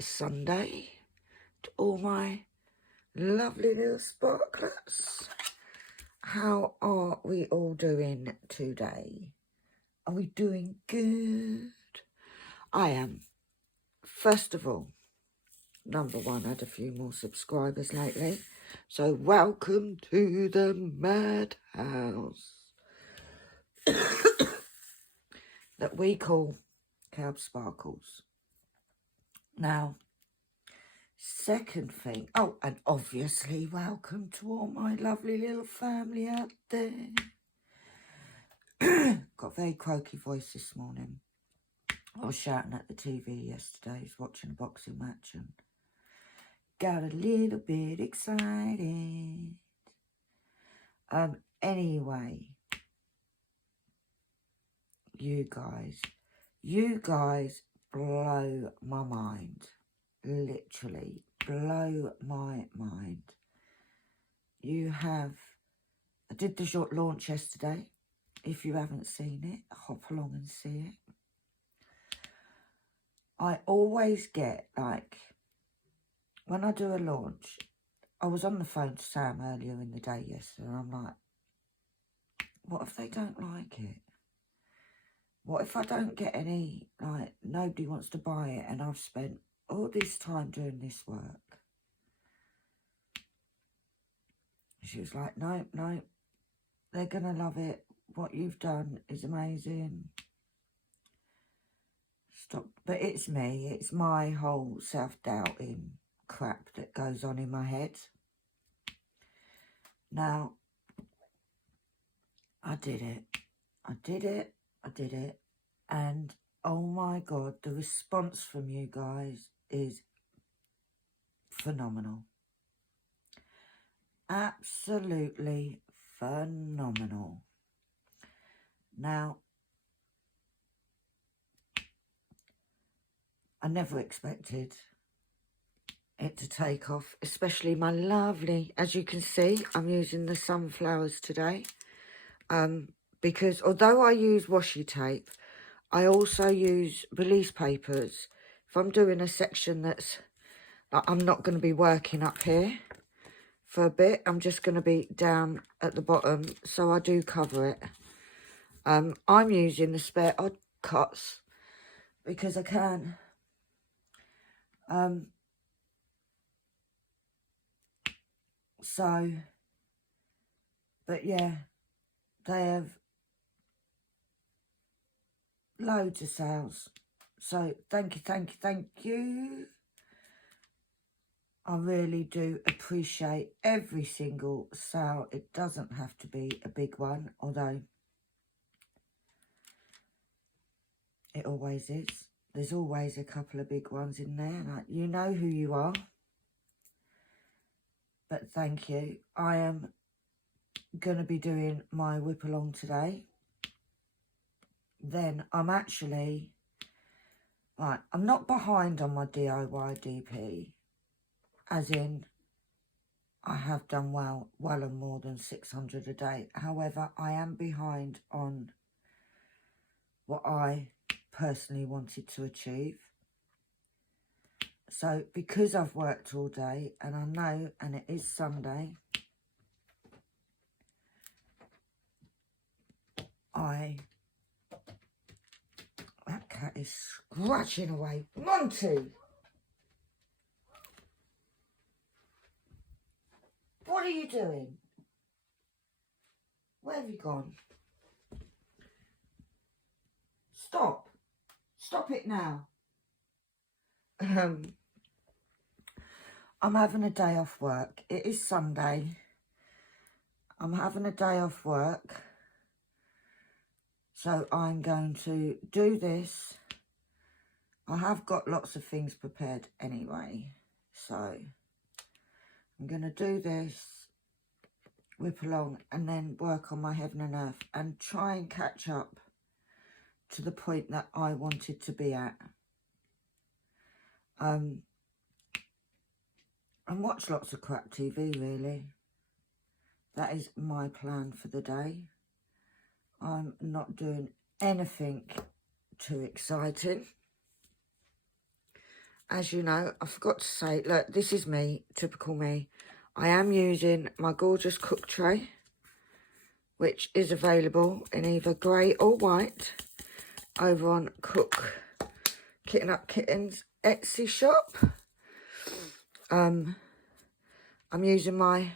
Sunday to all my lovely little sparklers. How are we all doing today? Are we doing good? I am. First of all, number one, had a few more subscribers lately. So welcome to the madhouse that we call Cab Sparkles. Now, second thing, oh, and obviously welcome to all my lovely little family out there. Got a very croaky voice this morning. I was shouting at the TV yesterday, I was watching a boxing match and got a little bit excited. Anyway, you guys blow my mind. Literally blow my mind. I did the short launch yesterday. If you haven't seen it, hop along and see it. I always get, like, when I do a launch, I was on the phone to Sam earlier in the day yesterday, and I'm like, what if they don't like it? What if I don't get any, like, nobody wants to buy it, and I've spent all this time doing this work? She was like, no, they're going to love it. What you've done is amazing. Stop. But it's me. It's my whole self-doubting crap that goes on in my head. Now, I did it. And, oh my God, the response from you guys is phenomenal. Absolutely phenomenal. Now, I never expected it to take off, especially my lovely, as you can see, I'm using the sunflowers today. Because although I use washi tape, I also use release papers. If I'm doing a section that's, I'm not going to be working up here for a bit, I'm just going to be down at the bottom, so I do cover it. I'm using the spare odd cuts because I can. But yeah, they have loads of sales. So thank you. I really do appreciate every single sale. It doesn't have to be a big one, although it always is. There's always a couple of big ones in there. Like, you know who you are. But thank you. I am going to be doing my whip along today. Then I'm actually, right, I'm not behind on my DIY DP. As in, I have done well and more than 600 a day. However, I am behind on what I personally wanted to achieve. So, because I've worked all day, and I know, and it is Sunday, that cat is scratching away. Monty! What are you doing? Where have you gone? Stop. Stop it now. I'm having a day off work. It is Sunday. I'm having a day off work. So I'm going to do this. I have got lots of things prepared anyway. So I'm going to do this, whip along, and then work on my heaven and earth and try and catch up to the point that I wanted to be at. And watch lots of crap TV, really. That is my plan for the day. I'm not doing anything too exciting. as you know, I forgot to say, look, this is me, typical me. I am using my gorgeous cook tray, which is available in either grey or white over on Kitten Up Kitten's Etsy shop. I'm using my,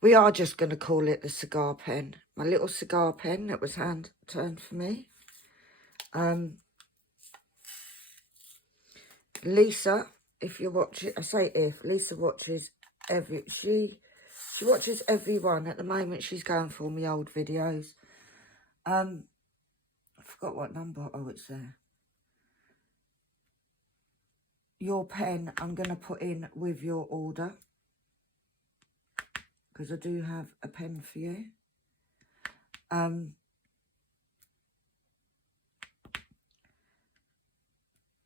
we are just going to call it the cigar pen, my little cigar pen that was hand turned for me. Lisa, if you watch it, I say if, Lisa watches she watches every one. At the moment, she's going for me old videos. I forgot what number. Oh, it's there. Your pen, I'm going to put in with your order, because I do have a pen for you.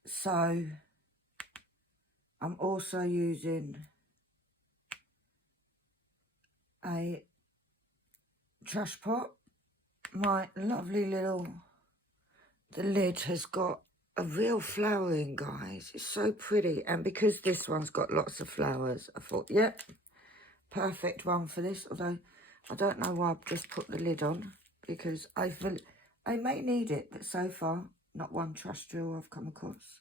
So I'm also using a trash pot. My lovely little, the lid has got a real flower in, guys. It's so pretty. And because this one's got lots of flowers, I thought, yep, perfect one for this. Although I don't know why I've just put the lid on, because I may need it, but so far not one trash drill I've come across.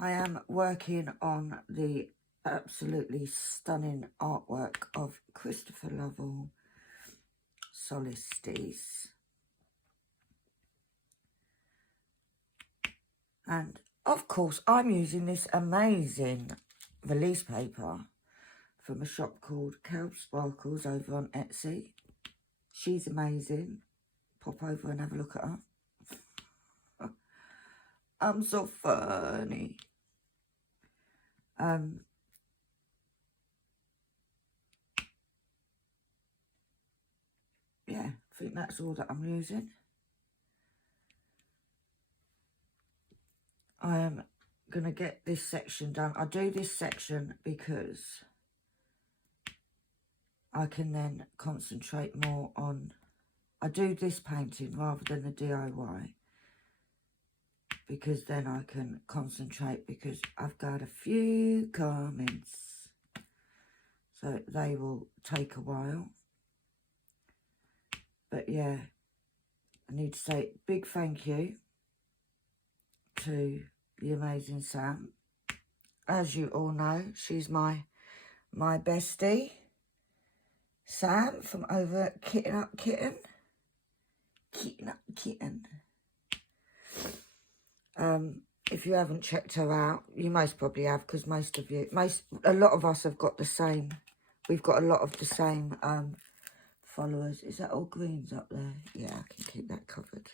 I am working on the absolutely stunning artwork of Christopher Lovell, Solstice. And of course, I'm using this amazing release paper from a shop called Kelp Sparkles over on Etsy. She's amazing. Pop over and have a look at her. I'm so funny. Yeah, I think that's all that I'm using. I am going to get this section done. I do this section because I can then concentrate more on, I do this painting rather than the DIY, because then I can concentrate, because I've got a few comments, so they will take a while. But yeah, I need to say big thank you to the amazing Sam. As you all know, she's my bestie, Sam, from over at Kitten Up Kitten. Kitten Up Kitten. If you haven't checked her out, you most probably have, because a lot of us have got the same. We've got a lot of the same followers. Is that all greens up there? Yeah, I can keep that covered.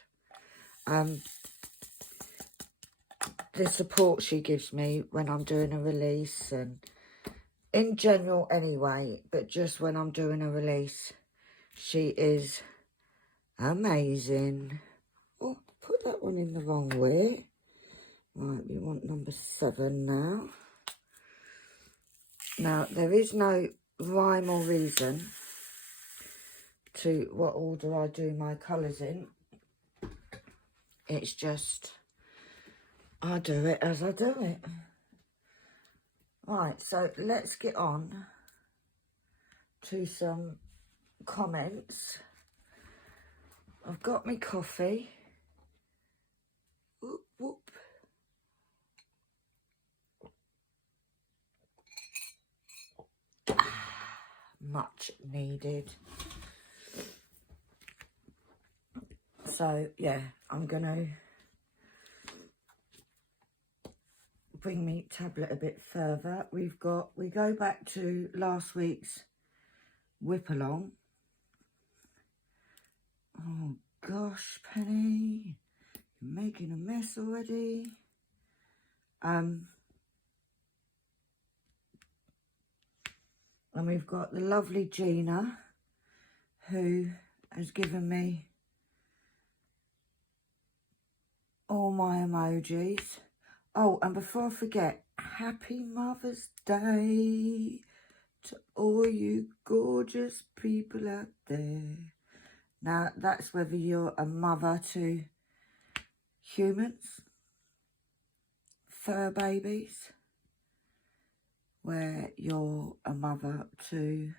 The support she gives me when I'm doing a release, and in general anyway, but just when I'm doing a release, she is amazing. Oh, put that one in the wrong way. Right, we want number 7 now. Now, there is no rhyme or reason to what order I do my colours in. It's just, I do it as I do it. Right, so let's get on to some comments. I've got my coffee. Whoop, whoop. Much needed. So yeah, I'm gonna bring me tablet a bit further. We go back to last week's WIP along. Oh gosh, Penny, you're making a mess already. And we've got the lovely Gina, who has given me all my emojis. Oh, and before I forget, happy Mother's Day to all you gorgeous people out there. Now, that's whether you're a mother to humans, fur babies, where you're a mother to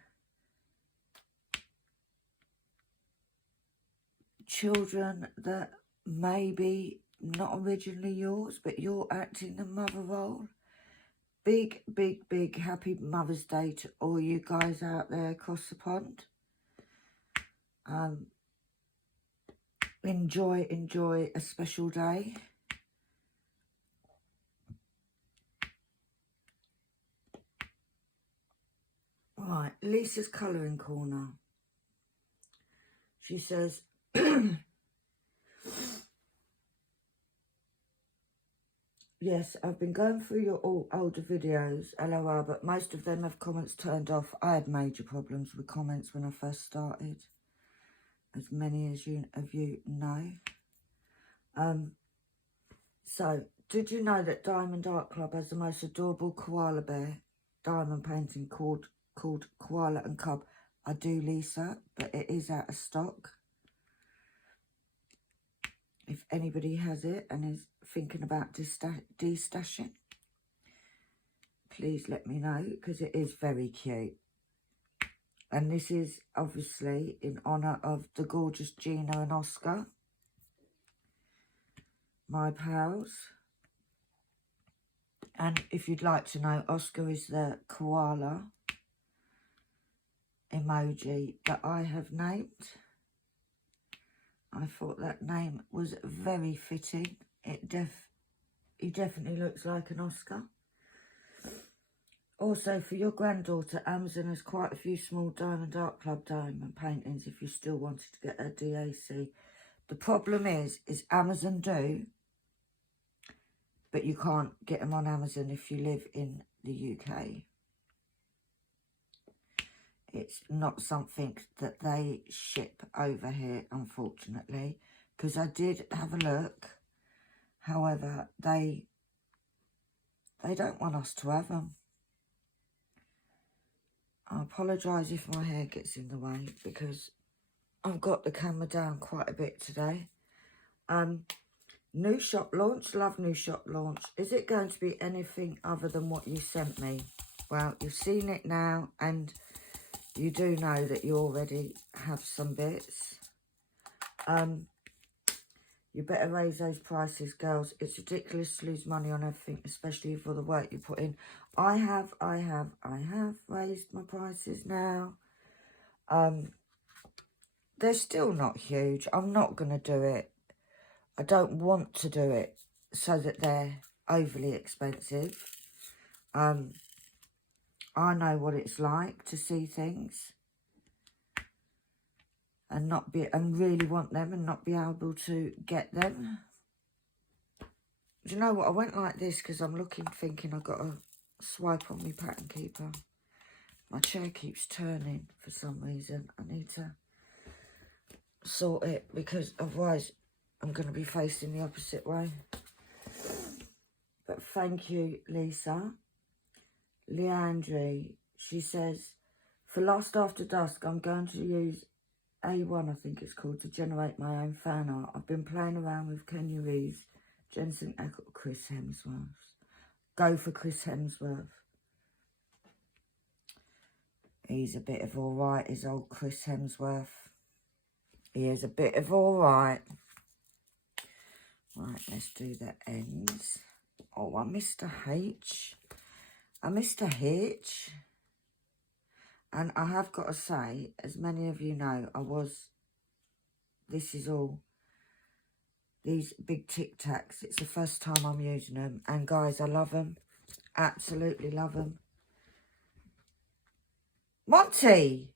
children that maybe not originally yours, but you're acting the mother role. Big, big, big happy Mother's Day to all you guys out there across the pond. Enjoy a special day. Right, Lisa's colouring corner. She says, yes, I've been going through your older videos, LOL, but most of them have comments turned off. I had major problems with comments when I first started, as many as you know. So, did you know that Diamond Art Club has the most adorable koala bear diamond painting called Koala and Cub? I do, Lisa, but it is out of stock. If anybody has it and is thinking about destashing, please let me know, because it is very cute. And this is obviously in honour of the gorgeous Gina and Oscar, my pals. And if you'd like to know, Oscar is the koala emoji that I have named. I thought that name was very fitting. He definitely looks like an Oscar. Also, for your granddaughter, Amazon has quite a few small Diamond Art Club diamond paintings if you still wanted to get a DAC. The problem is Amazon do, but you can't get them on Amazon if you live in the UK. It's not something that they ship over here, unfortunately, because I did have a look. However, they don't want us to have them. I apologise if my hair gets in the way, because I've got the camera down quite a bit today. New shop launch, love new shop launch. Is it going to be anything other than what you sent me? Well, you've seen it now, and you do know that you already have some bits. You better raise those prices, girls. It's ridiculous to lose money on everything, especially for the work you put in. I have raised my prices now. They're still not huge. I'm not going to do it. I don't want to do it so that they're overly expensive. I know what it's like to see things and really want them and not be able to get them. Do you know what? I went like this because I'm thinking I've got to swipe on my pattern keeper. My chair keeps turning for some reason. I need to sort it, because otherwise I'm going to be facing the opposite way. But thank you, Lisa. Leandri, she says, for Last After Dusk, I'm going to use A1, I think it's called, to generate my own fan art. I've been playing around with Kenya Reeves, Jensen Ackles, Chris Hemsworth. Go for Chris Hemsworth. He's a bit of alright, is old Chris Hemsworth. He is a bit of alright. Right, let's do the ends. Oh, I missed a H. I missed a H. And I have got to say, as many of you know, this is all, these big Tic Tacs. It's the first time I'm using them. And guys, I love them. Absolutely love them. Monty!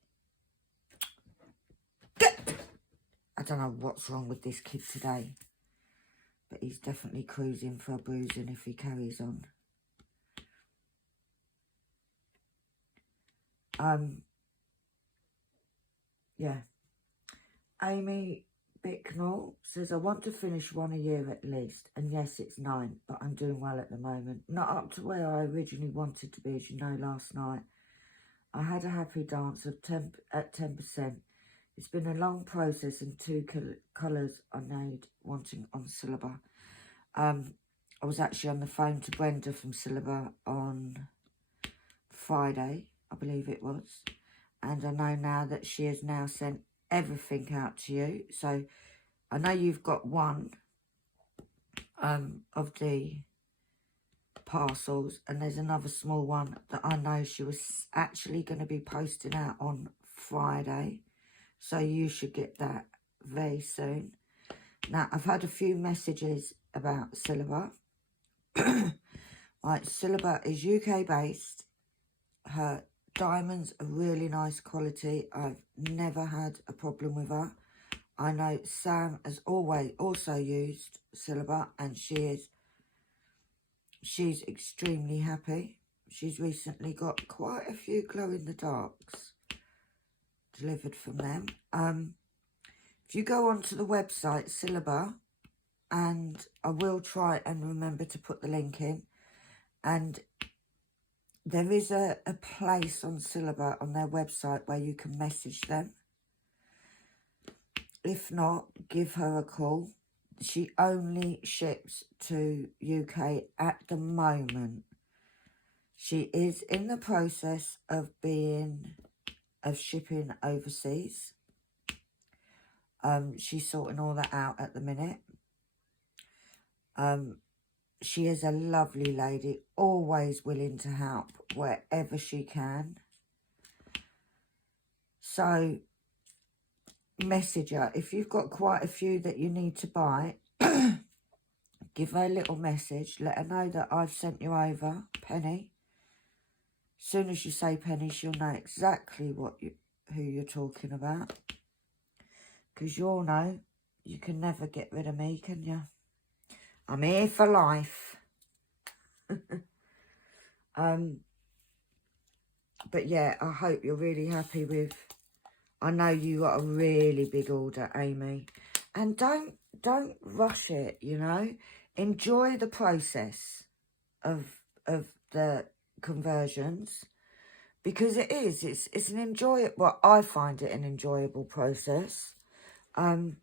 I don't know what's wrong with this kid today. But he's definitely cruising for a bruising if he carries on. Yeah. Amy Bicknell says, I want to finish one a year at least. And yes, it's 9, but I'm doing well at the moment. Not up to where I originally wanted to be, as you know, last night. I had a happy dance at 10%. It's been a long process and 2 colours I need wanting on syllable. I was actually on the phone to Brenda from Silver on Friday, I believe it was. And I know now that she has now sent everything out to you. So I know you've got one of the parcels, and there's another small one that I know she was actually going to be posting out on Friday. So you should get that very soon. Now, I've had a few messages about Silver. Right, Silver is UK based. Her diamonds are really nice quality. I've never had a problem with her. I know Sam has always also used Silver, and she's extremely happy. She's recently got quite a few glow-in-the-darks delivered from them. If you go onto the website, Silver, and I will try and remember to put the link in, and there is a place on Silver on their website where you can message them. If not, give her a call. She only ships to UK at the moment. She is in the process of shipping overseas. She's sorting all that out at the minute. She is a lovely lady, always willing to help wherever she can. So, message her. If you've got quite a few that you need to buy, give her a little message. Let her know that I've sent you over, Penny. As soon as you say Penny, she'll know exactly who you're talking about. Because you'll know you can never get rid of me, can you? I'm here for life. But yeah, I hope you're really happy with... I know you got a really big order, Amy. And don't rush it, you know. Enjoy the process of the conversions. Because it's an enjoyable... Well, I find it an enjoyable process. And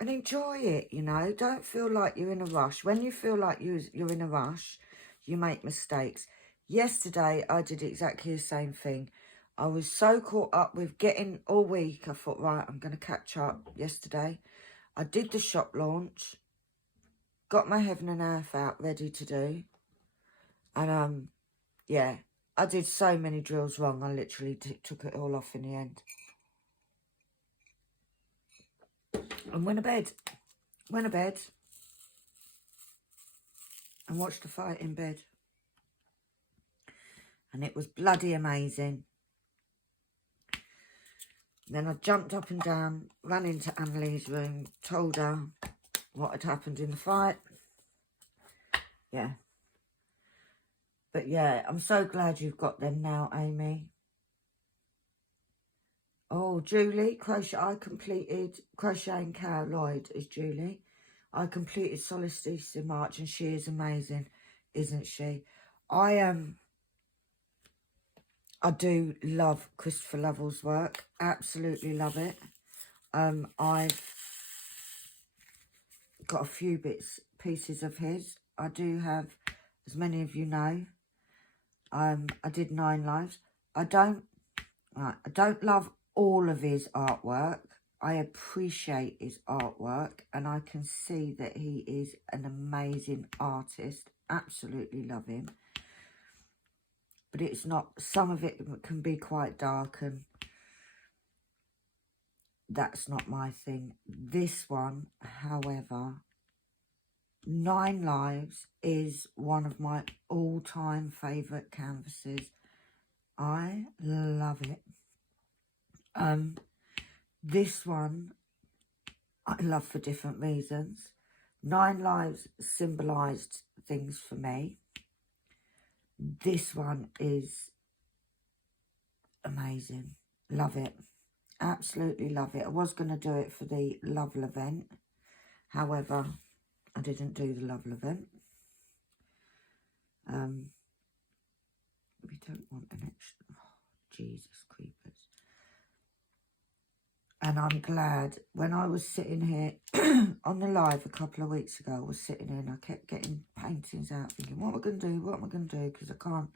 enjoy it, you know. Don't feel like you're in a rush. When you feel like you're in a rush, you make mistakes. Yesterday, I did exactly the same thing. I was so caught up with getting all week. I thought, right, I'm going to catch up yesterday. I did the shop launch. Got my Heaven and Earth out ready to do. And, yeah, I did so many drills wrong. I literally took it all off in the end. And went to bed. And watched the fight in bed. And it was bloody amazing. Then I jumped up and down, ran into Annalie's room, told her what had happened in the fight. Yeah. But yeah, I'm so glad you've got them now, Amy. Oh, Julie, I completed Crocheting Cow Lloyd is Julie. I completed Solstice in March, and she is amazing, isn't she? I do love Christopher Lovell's work. Absolutely love it. I've got a few pieces of his. I do have, as many of you know, I did 9 Lives. I don't love all of his artwork. I appreciate his artwork, and I can see that he is an amazing artist. Absolutely love him. But it's not, some of it can be quite dark, and that's not my thing. This one, however, 9 Lives is one of my all-time favourite canvases. I love it. This one I love for different reasons. 9 Lives symbolised things for me. This one is amazing. Love it. Absolutely love it. I was going to do it for the Lovell event. However, I didn't do the Lovell event. We don't want an extra... Oh, Jesus creepers. And I'm glad. When I was sitting here on the live a couple of weeks ago, I was sitting here and I kept getting paintings out, thinking, what am I going to do? What am I going to do? Because I can't.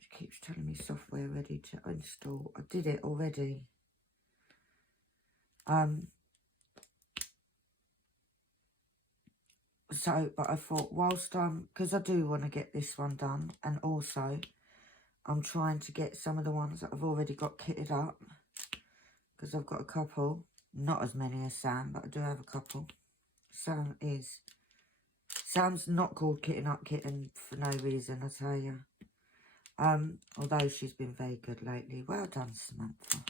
It keeps telling me software ready to install. I did it already. So, but I thought, whilst because I do want to get this one done, and also I'm trying to get some of the ones that I've already got kitted up, because I've got a couple, not as many as Sam, but I do have a couple. Sam's not called Kitting Up Kitten for no reason, I tell you. Although she's been very good lately. Well done, Samantha.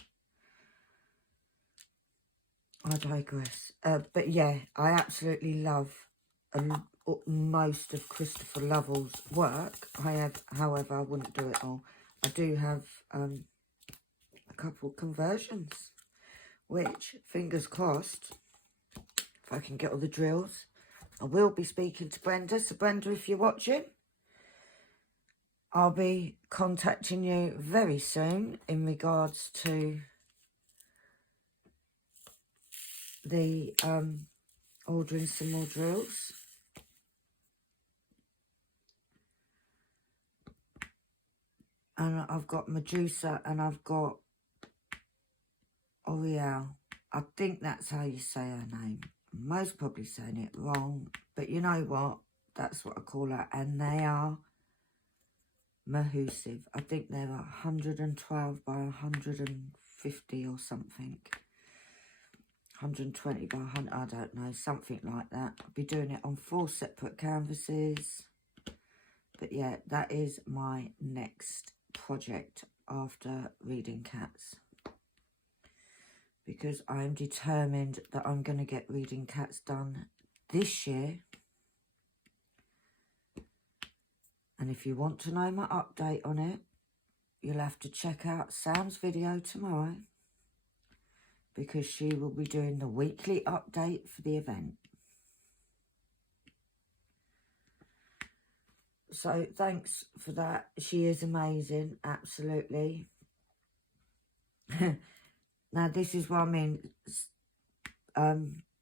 I digress. But yeah, I absolutely love most of Christopher Lovell's work. However, I wouldn't do it all. I do have a couple conversions, which, fingers crossed, if I can get all the drills, I will be speaking to Brenda. So Brenda, if you're watching, I'll be contacting you very soon in regards to the ordering some more drills. And I've got Medusa and I've got Oriel. I think that's how you say her name. I'm most probably saying it wrong, but you know what? That's what I call her. And they are massive. I think they're 112 by 150 or something. 120 by 100, I don't know, something like that. I'll be doing it on 4 separate canvases. But yeah, that is my next project after Reading Cats. Because I'm determined that I'm going to get Reading Cats done this year. And if you want to know my update on it, you'll have to check out Sam's video tomorrow, because she will be doing the weekly update for the event. So thanks for that. She is amazing, absolutely. Now this is what I mean.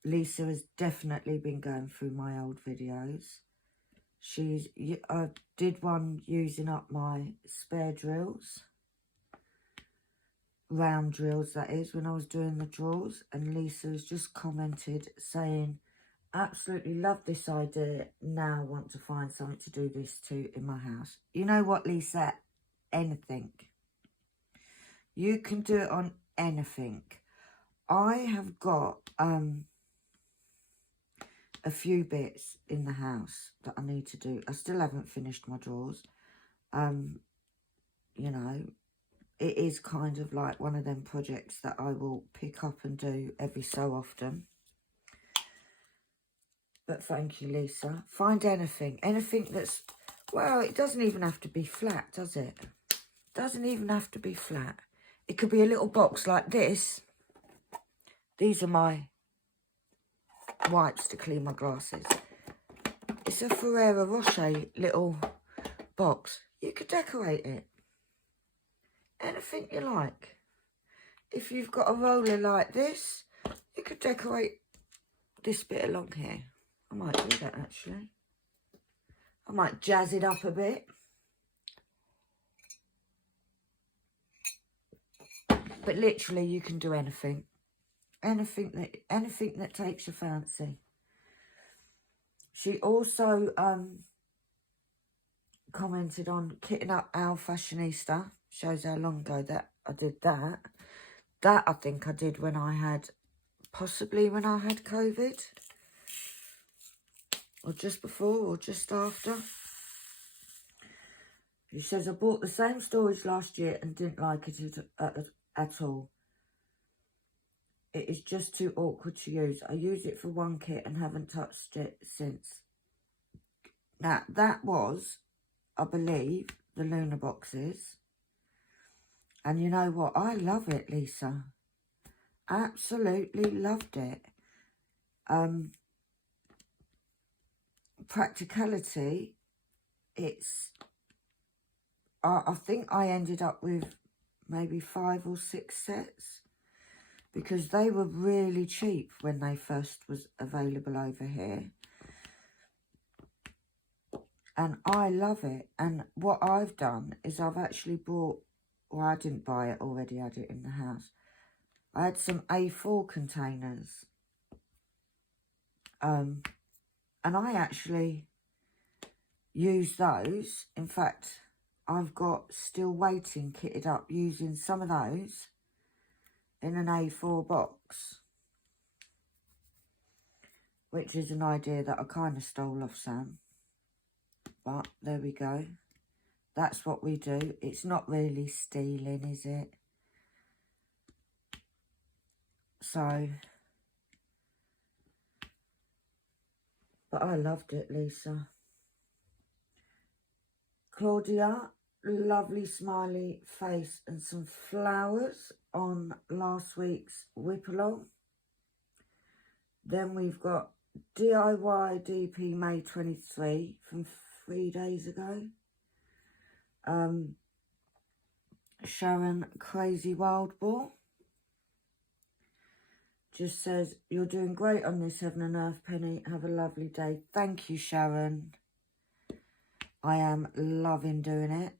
Lisa has definitely been going through my old videos. I did one using up my spare drills. Round drills, that is, when I was doing the drawers, and Lisa's just commented saying, absolutely love this idea, now want to find something to do this to in my house. You know what, Lisa? Anything. You can do it on anything. I have got a few bits in the house that I need to do. I still haven't finished my drawers. You know, it is kind of like one of them projects that I will pick up and do every so often. But thank you, Lisa. Find anything. Anything that's... Well, it doesn't even have to be flat, does it? Doesn't even have to be flat. It could be a little box like this. These are my wipes to clean my glasses. It's a Ferrero Rocher little box. You could decorate it. Anything you like. If you've got a roller like this, you could decorate this bit along here. I might do that, actually. I might jazz it up a bit. But literally, you can do anything. Anything that takes your fancy. She also commented on kitting up Our Fashionista. Shows how long ago that I did that. That I think I did when I had, possibly when I had COVID. Or just before, or just after. She says, I bought the same storage last year and didn't like it at all. It is just too awkward to use. I used it for one kit and haven't touched it since. Now, that was, I believe, the Luna boxes. And you know what? I love it, Lisa. Absolutely loved it. Practicality, it's... I think I ended up with maybe 5 or 6 sets, because they were really cheap when they first was available over here. And I love it. And what I've done is I've actually bought, well, I didn't buy it already, I had it in the house. I had some A4 containers. And I actually use those. In fact, I've got still waiting kitted up using some of those in an A4 box, which is an idea that I kind of stole off Sam. But there we go. That's what we do. It's not really stealing, is it? So, but I loved it, Lisa. Claudia, lovely smiley face and some flowers on last week's WIP along. Then we've got DIY DP May 23 from 3 days ago. Sharon Crazy Wild Boar just says, you're doing great on this Heaven and Earth, Penny. Have a lovely day. Thank you, Sharon. I am loving doing it.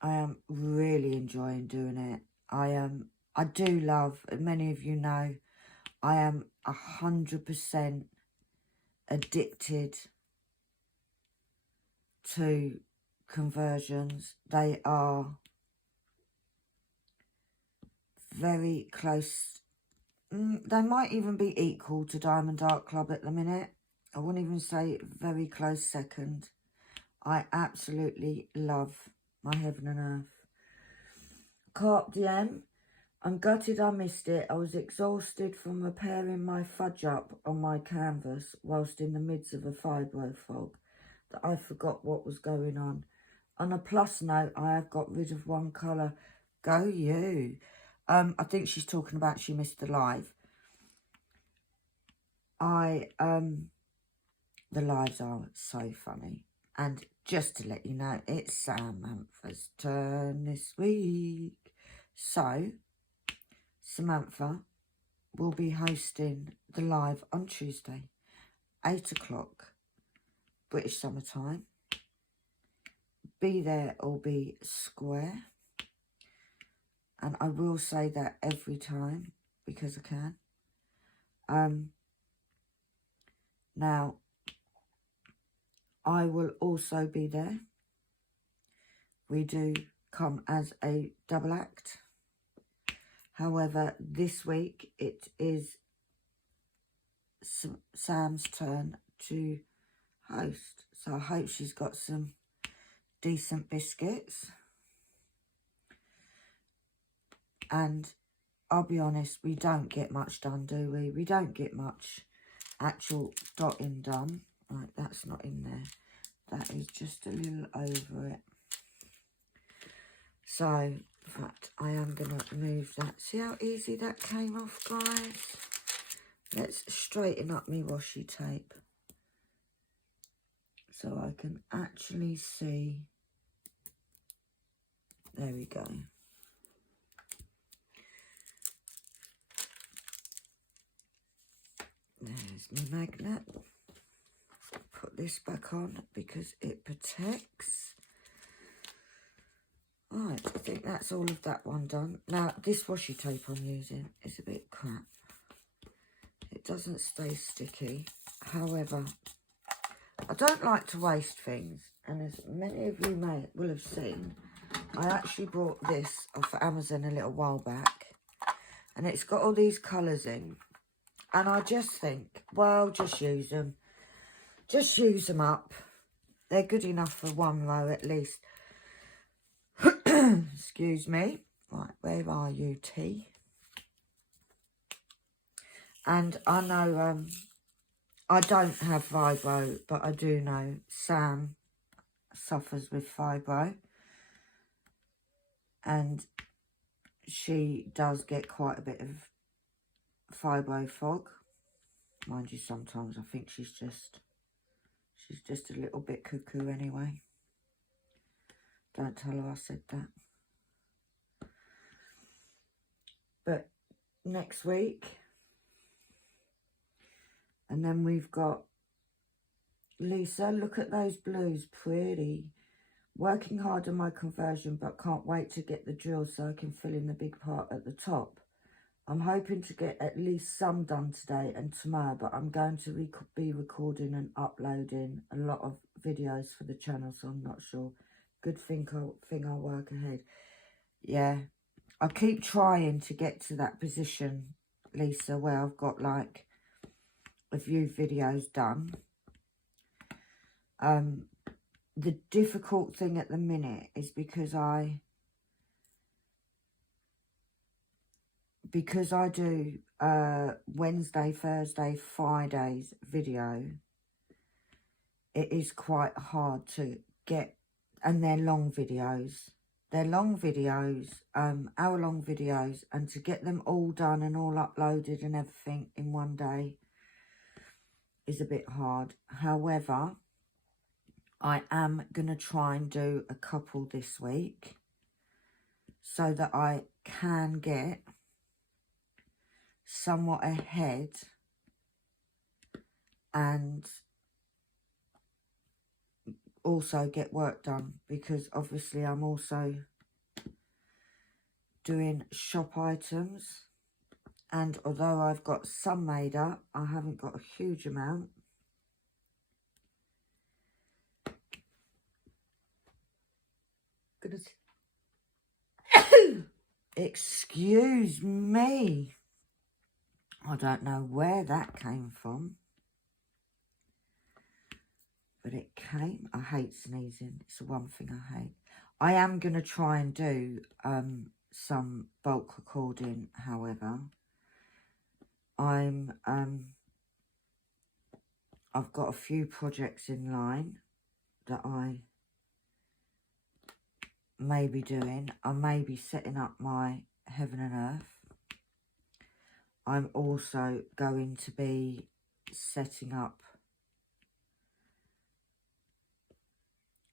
I am really enjoying doing it. I do love, many of you know, I am 100% addicted to conversions. They are very close. They might even be equal to Diamond Art Club at the minute. I wouldn't even say very close second. I absolutely love my Heaven and Earth. Carp DM, I'm gutted I missed it. I was exhausted from repairing my fudge up on my canvas whilst in the midst of a fibro fog that I forgot what was going on. On a plus note, I have got rid of one colour. Go you. I think she's talking about she missed the live. The lives are so funny. And just to let you know, it's Samantha's turn this week. So, Samantha will be hosting the live on Tuesday, 8 o'clock, British Summer Time. Be there or be square. And I will say that every time, because I can. Now, I will also be there. We do come as a double act. However, this week it is Sam's turn to host. So I hope she's got some decent biscuits. And I'll be honest, we don't get much done, do we? We don't get much actual dotting done. Right, that's not in there. That is just a little over it. So, in fact, I am going to move that. See how easy that came off, guys? Let's straighten up my washi tape so I can actually see. There we go. There's my magnet. Put this back on because it protects. Right, I think that's all of that one done. Now, this washi tape I'm using is a bit crap. It doesn't stay sticky. However, I don't like to waste things. And as many of you will have seen, I actually bought this off Amazon a little while back. And it's got all these colours in. And I just think, well, just use them. Just use them up. They're good enough for one row at least. Excuse me. Right, where are you, T? And I know I don't have fibro, but I do know Sam suffers with fibro. And she does get quite a bit of fibro fog. Mind you, sometimes I think she's just a little bit cuckoo anyway. Don't tell her I said that. But next week. And then we've got Lisa, look at those blues, pretty. Working hard on my conversion, but can't wait to get the drill so I can fill in the big part at the top. I'm hoping to get at least some done today and tomorrow, but I'm going to be recording and uploading a lot of videos for the channel, so I'm not sure. Good thing I'll work ahead. Yeah, I keep trying to get to that position, Lisa, where I've got like a few videos done. The difficult thing at the minute is because I do Wednesday, Thursday, Fridays video, it is quite hard to get, and they're long videos. They're long videos, hour-long videos, and to get them all done and all uploaded and everything in one day is a bit hard. However, I am going to try and do a couple this week so that I can get somewhat ahead and also get work done, because obviously I'm also doing shop items, and although I've got some made up, I haven't got a huge amount. Excuse me. I don't know where that came from, but it came. I hate sneezing. It's the one thing I hate. I am going to try and do some bulk recording, however. I've got a few projects in line that I may be doing. I may be setting up my Heaven and Earth. I'm also going to be setting up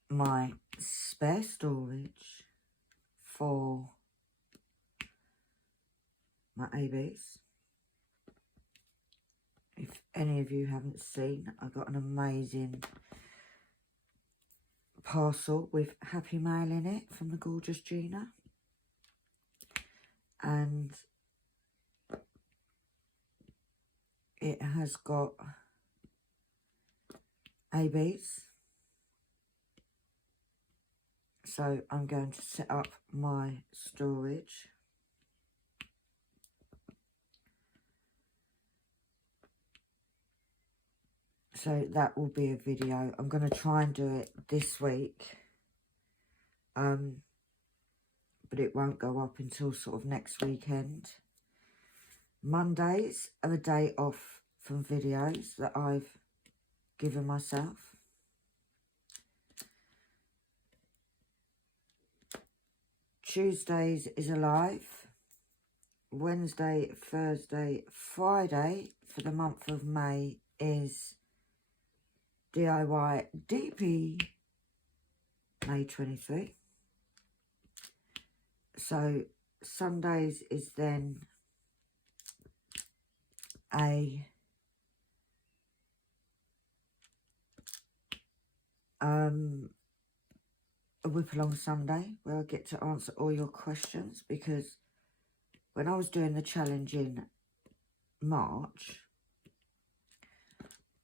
my spare storage for my ABs. If any of you haven't seen, I got an amazing parcel with Happy Mail in it from the gorgeous Gina. And it has got ABs. So I'm going to set up my storage. So that will be a video. I'm going to try and do it this week. But it won't go up until sort of next weekend. Mondays are a day off from videos that I've given myself. Tuesdays is a live. Wednesday, Thursday, Friday for the month of May is DIY DP May 23. So Sundays is then a whip along Sunday where I get to answer all your questions, because when I was doing the challenge in March,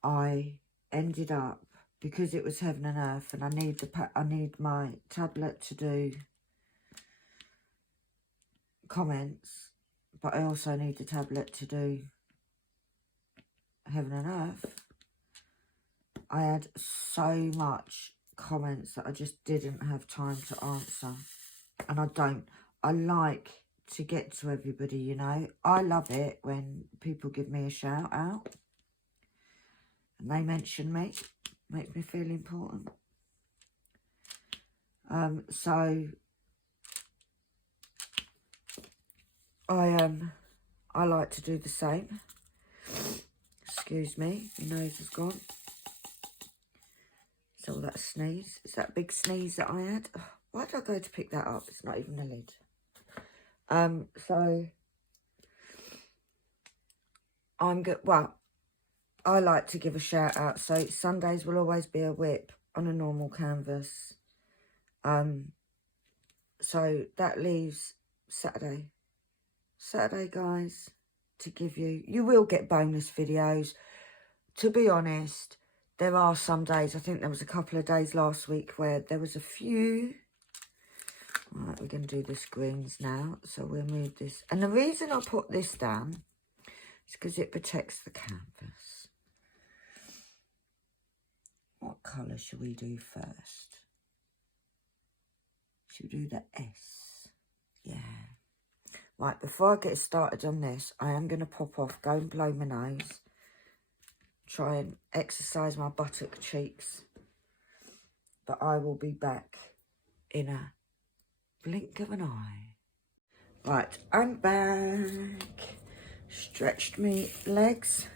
I ended up, because it was Heaven and Earth, and I need my tablet to do comments, but I also need the tablet to do Heaven and Earth. I had so much comments that I just didn't have time to answer, and I like to get to everybody, you know. I love it when people give me a shout out and they mention me. Makes me feel important. So I like to do the same. Excuse me, my nose is gone. So that sneeze, is that big sneeze that I had? Oh, why did I go to pick that up? It's not even a lid. So I'm good. Well, I like to give a shout out. So Sundays will always be a WIP on a normal canvas. So that leaves Saturday. Saturday, guys, to give you. You will get bonus videos. To be honest, there are some days, I think there was a couple of days last week where there was a few. Right, we're going to do the screens now. So we'll move this. And the reason I put this down is because it protects the canvas. What colour should we do first? Should we do the S? Yeah. Right, before I get started on this, I am going to pop off, go and blow my nose. Try and exercise my buttock cheeks. But I will be back in a blink of an eye. Right, I'm back. Stretched me legs.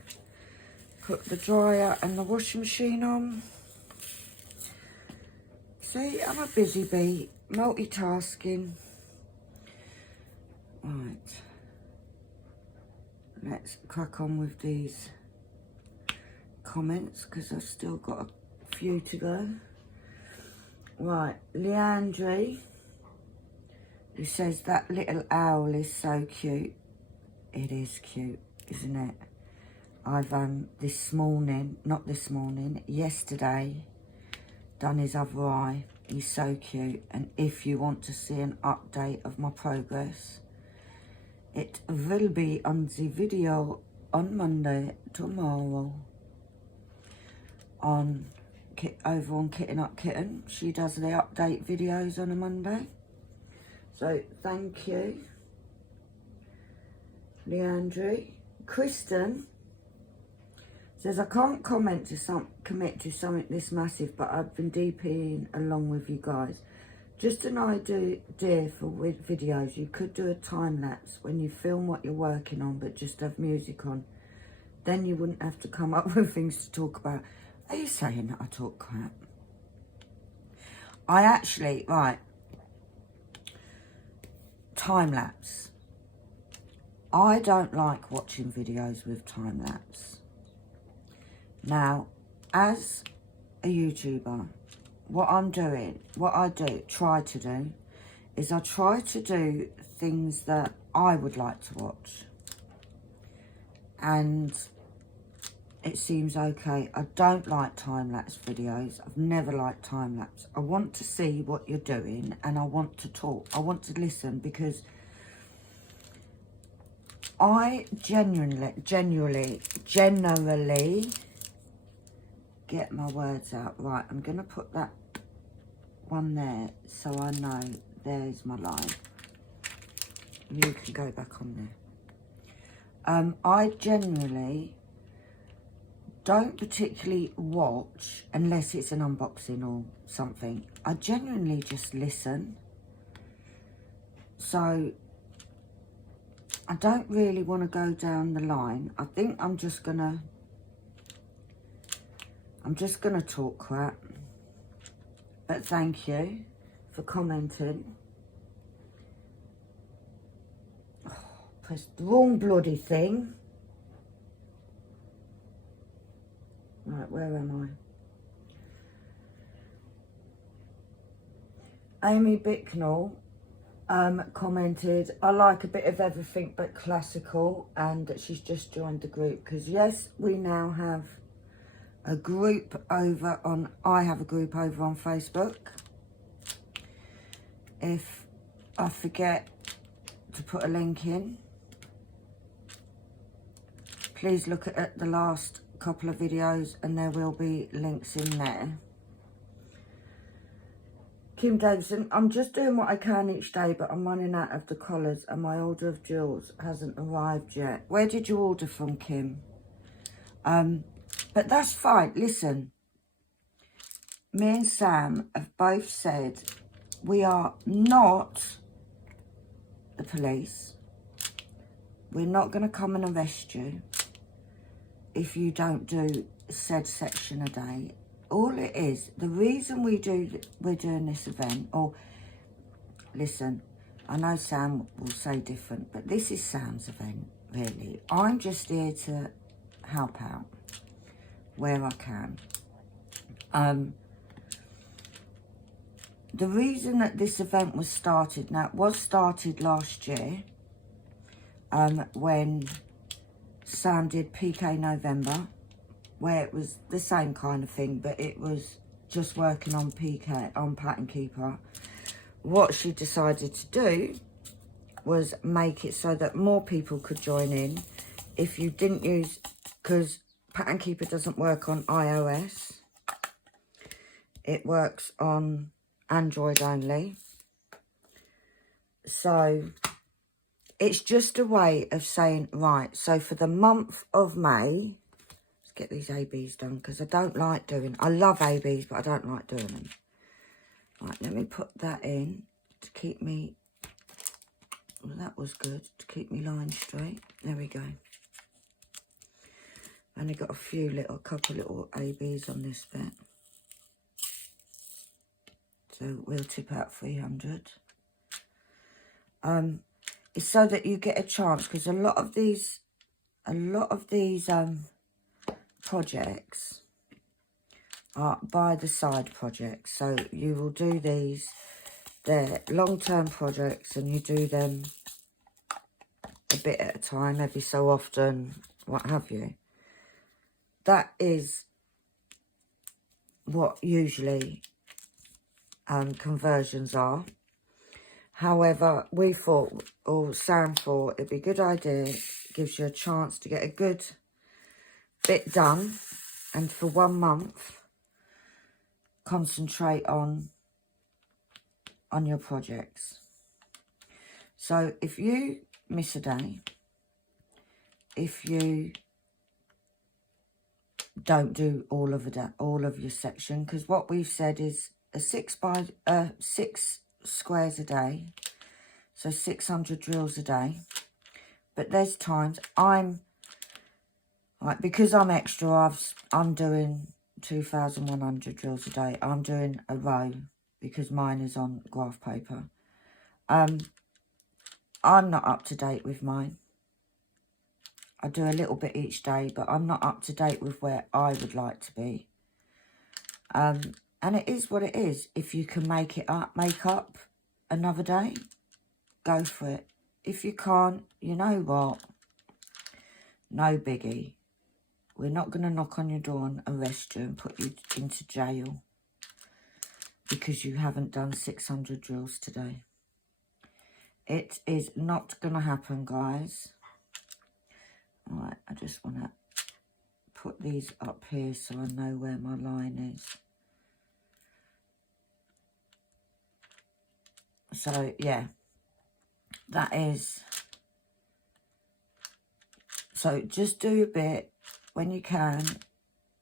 Put the dryer and the washing machine on. See, I'm a busy bee. Multitasking. Right. Let's crack on with these comments because I've still got a few to go. Right, Leandre, who says that little owl is so cute. It is cute, isn't it? I've yesterday, done his other eye. He's so cute. And if you want to see an update of my progress, it will be on the video on Monday, tomorrow, over on Kitten Up Kitten. She does the update videos on a Monday. So thank you, Leandre. Kristen says, I can't commit to something this massive, but I've been DPing along with you guys. Just an idea for videos. You could do a time lapse when you film what you're working on, but just have music on. Then you wouldn't have to come up with things to talk about. Are you saying that I talk crap? I actually, right, time lapse. I don't like watching videos with time lapse. Now, as a YouTuber, what I try to do, is I try to do things that I would like to watch. And it seems okay. I don't like time-lapse videos. I've never liked time-lapse. I want to see what you're doing and I want to talk. I want to listen because I generally get my words out. Right, I'm going to put that one there so I know there's my line. You can go back on there. I generally don't particularly watch unless it's an unboxing or something. I genuinely just listen. So I don't really want to go down the line. I think I'm just gonna talk crap. But thank you for commenting. Oh, pressed the wrong bloody thing. Right, where am I? Amy Bicknell commented, I like a bit of everything but classical, and that she's just joined the group. Because yes, we now have a group over on, I have a group over on Facebook. If I forget to put a link in, please look at the last couple of videos and there will be links in there. Kim Davison, I'm just doing what I can each day, but I'm running out of the collars and my order of jewels hasn't arrived yet. Where did you order from, Kim? But that's fine. Listen, me and Sam have both said we are not the police. We're not going to come and arrest you if you don't do said section a day. All it is, the reason we're doing this event, or listen, I know Sam will say different, but this is Sam's event. really. I'm just here to help out where I can. The reason that this event was started, now it was started last year, when Sam did PK November, where it was the same kind of thing, but it was just working on PK, on Pattern Keeper. What she decided to do was make it so that more people could join in. If you didn't use, because Pattern Keeper doesn't work on iOS, it works on Android only. So it's just a way of saying, right, so for the month of May, let's get these ABs done, because I don't like doing, I love ABs, but I don't like doing them. Right, let me put that in to keep me, well, that was good, to keep me line straight. There we go. Only got a couple little ABs on this bit. So we'll tip out 300. It's so that you get a chance, because a lot of these projects are by the side projects. So you will do these, they're long-term projects, and you do them a bit at a time, every so often, what have you. That is what usually conversions are. However, we thought, or Sam thought, it'd be a good idea, gives you a chance to get a good bit done, and for 1 month, concentrate on your projects. So if you miss a day, if you don't do all of your section, because what we've said is a 6 squares a day, so 600 drills a day. But there's times because I'm extra, I'm doing 2,100 drills a day. I'm doing a row because mine is on graph paper. I'm not up to date with mine. I do a little bit each day, but I'm not up to date with where I would like to be. And it is what it is. If you can make up another day, go for it. If you can't, you know what? No biggie. We're not going to knock on your door and arrest you and put you into jail because you haven't done 600 drills today. It is not going to happen, guys. All right, I just want to put these up here so I know where my line is. So, yeah, that is... So, just do a bit when you can,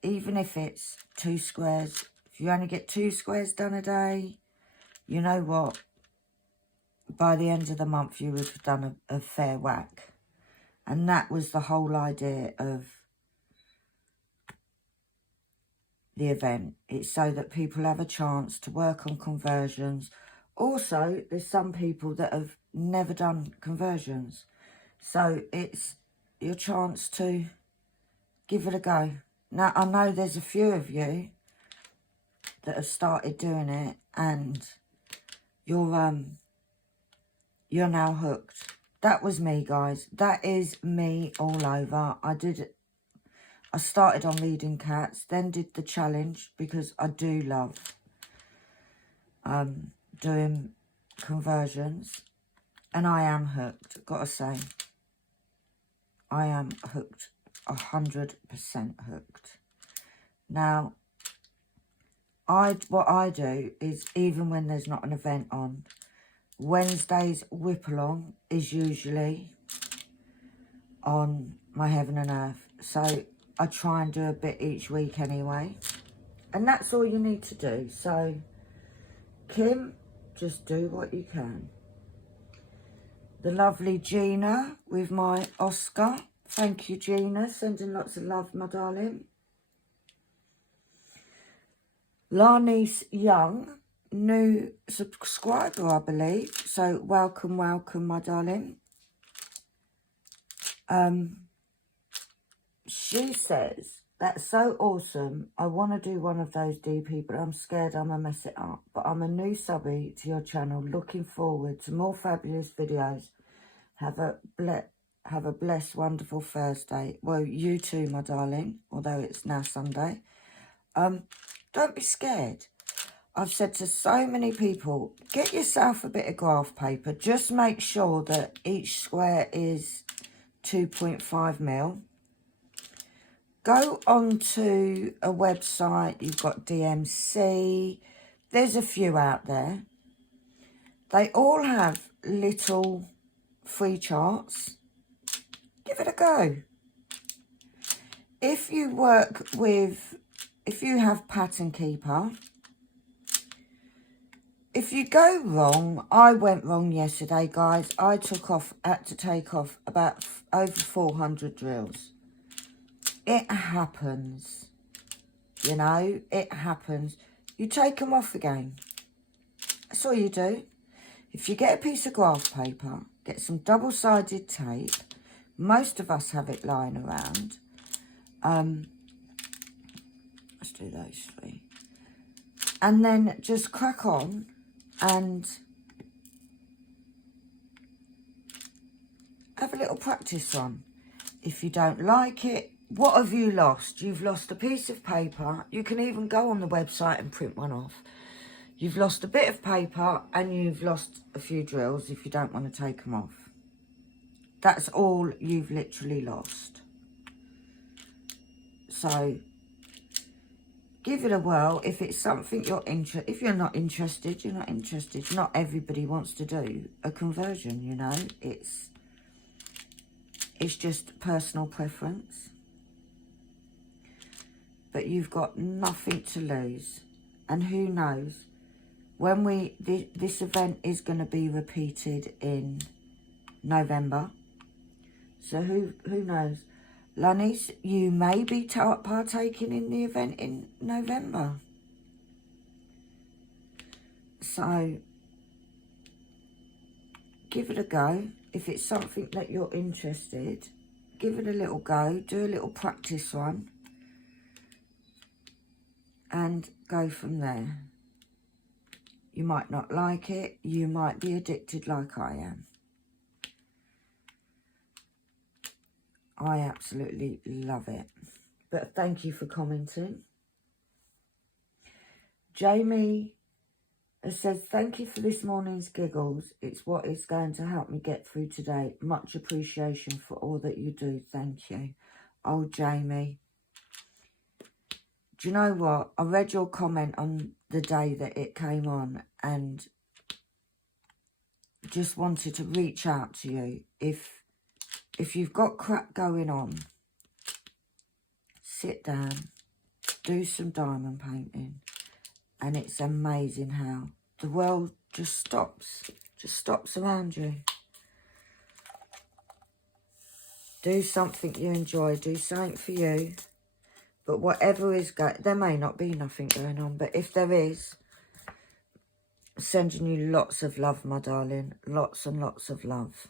even if it's 2 squares. If you only get 2 squares done a day, you know what? By the end of the month, you would have done a fair whack. And that was the whole idea of the event. It's so that people have a chance to work on conversions. Also, there's some people that have never done conversions. So it's your chance to give it a go. Now, I know there's a few of you that have started doing it and you're now hooked. That was me, guys. That is me all over. I started on leading cats, then did the challenge because I do love doing conversions, and I am hooked. Gotta say, I am hooked, 100% hooked. Now, what I do is, even when there's not an event on, Wednesday's WIP along is usually on my Heaven and Earth. So I try and do a bit each week anyway. And that's all you need to do. So, Kim, just do what you can. The lovely Gina with my Oscar. Thank you, Gina. Sending lots of love, my darling. Larnice Young, new subscriber, I believe. So, welcome, welcome, my darling. She says, that's so awesome. I want to do one of those DP, but I'm scared I'm going to mess it up. But I'm a new subby to your channel, looking forward to more fabulous videos. Have a blessed, wonderful Thursday. Well, you too, my darling, although it's now Sunday. Don't be scared. I've said to so many people, get yourself a bit of graph paper. Just make sure that each square is 2.5 mil. Go onto a website. You've got DMC. There's a few out there. They all have little free charts. Give it a go. If you have Pattern Keeper, if you go wrong, I went wrong yesterday, guys. I had to take off about over 400 drills. It happens. You know, it happens. You take them off again. That's all you do. If you get a piece of graph paper, get some double-sided tape. Most of us have it lying around. Let's do those three. And then just crack on and have a little practice on. If you don't like it, what have you lost? You've lost a piece of paper. You can even go on the website and print one off. You've lost a bit of paper and you've lost a few drills if you don't want to take them off. That's all you've literally lost. So give it a whirl. If it's something you're interested, if you're not interested, you're not interested. Not everybody wants to do a conversion, you know. It's just personal preference. But you've got nothing to lose. And who knows, when this event is going to be repeated in November. So who knows? Lunnies, you may be partaking in the event in November. So give it a go. If it's something that you're interested, give it a little go. Do a little practice run. And go from there. You might not like it. You might be addicted like I am. I absolutely love it. But thank you for commenting. Jamie says, thank you for this morning's giggles. It's what is going to help me get through today. Much appreciation for all that you do. Thank you. Oh, Jamie. Do you know what? I read your comment on the day that it came on and just wanted to reach out to you. If you've got crap going on, sit down, do some diamond painting, and it's amazing how the world just stops around you. Do something you enjoy, do something for you. But whatever is going, there may not be nothing going on, but if there is, sending you lots of love, my darling. Lots and lots of love.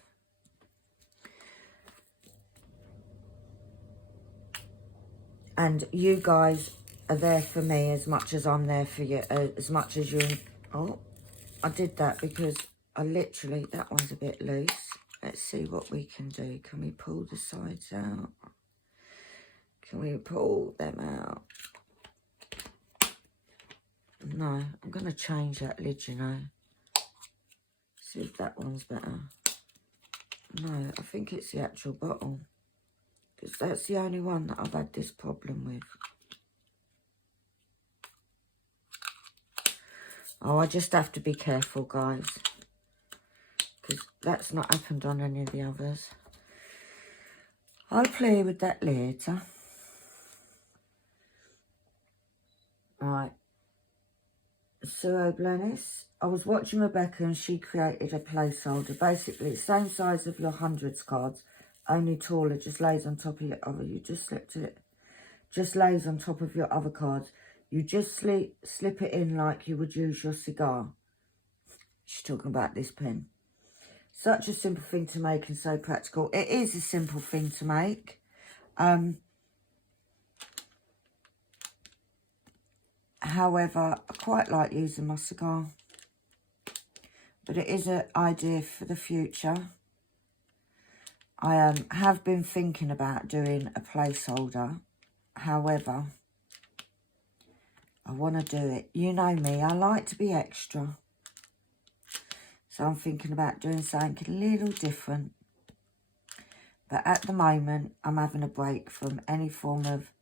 And you guys are there for me as much as I'm there for you, as much as you. Oh, I did that because I literally, that one's a bit loose. Let's see what we can do. Can we pull the sides out? Can we pull them out? No, I'm going to change that lid, you know. See if that one's better. No, I think it's the actual bottle. Because that's the only one that I've had this problem with. Oh, I just have to be careful, guys. Because that's not happened on any of the others. I'll play with that later. Right. Suro Blenis. I was watching Rebecca and she created a placeholder. Basically, same size of your hundreds cards, only taller, just lays on top of your other. You just slipped it. Just lays on top of your other cards. You just slip it in like you would use your cigar. She's talking about this pen. Such a simple thing to make and so practical. It is a simple thing to make. However, I quite like using my cigar. But it is an idea for the future. I have been thinking about doing a placeholder. However, I want to do it. You know me, I like to be extra. So I'm thinking about doing something a little different. But at the moment, I'm having a break from any form of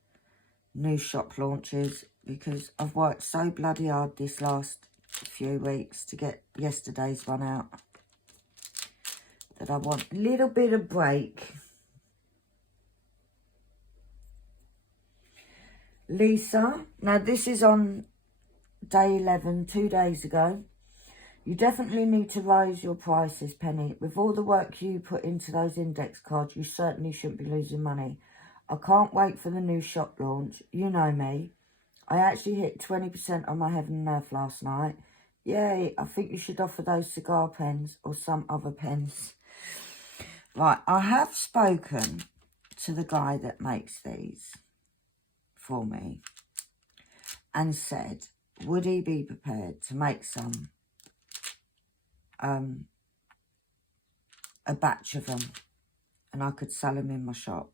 new shop launches because I've worked so bloody hard this last few weeks to get yesterday's one out that I want a little bit of break. Lisa, now this is on day 11, 2 days ago. You definitely need to raise your prices, Penny. With all the work you put into those index cards, you certainly shouldn't be losing money. I can't wait for the new shop launch. You know me. I actually hit 20% on my Heaven and Earth last night. Yay, I think you should offer those cigar pens or some other pens. Right, I have spoken to the guy that makes these for me and said, would he be prepared to make some, a batch of them, and I could sell them in my shop.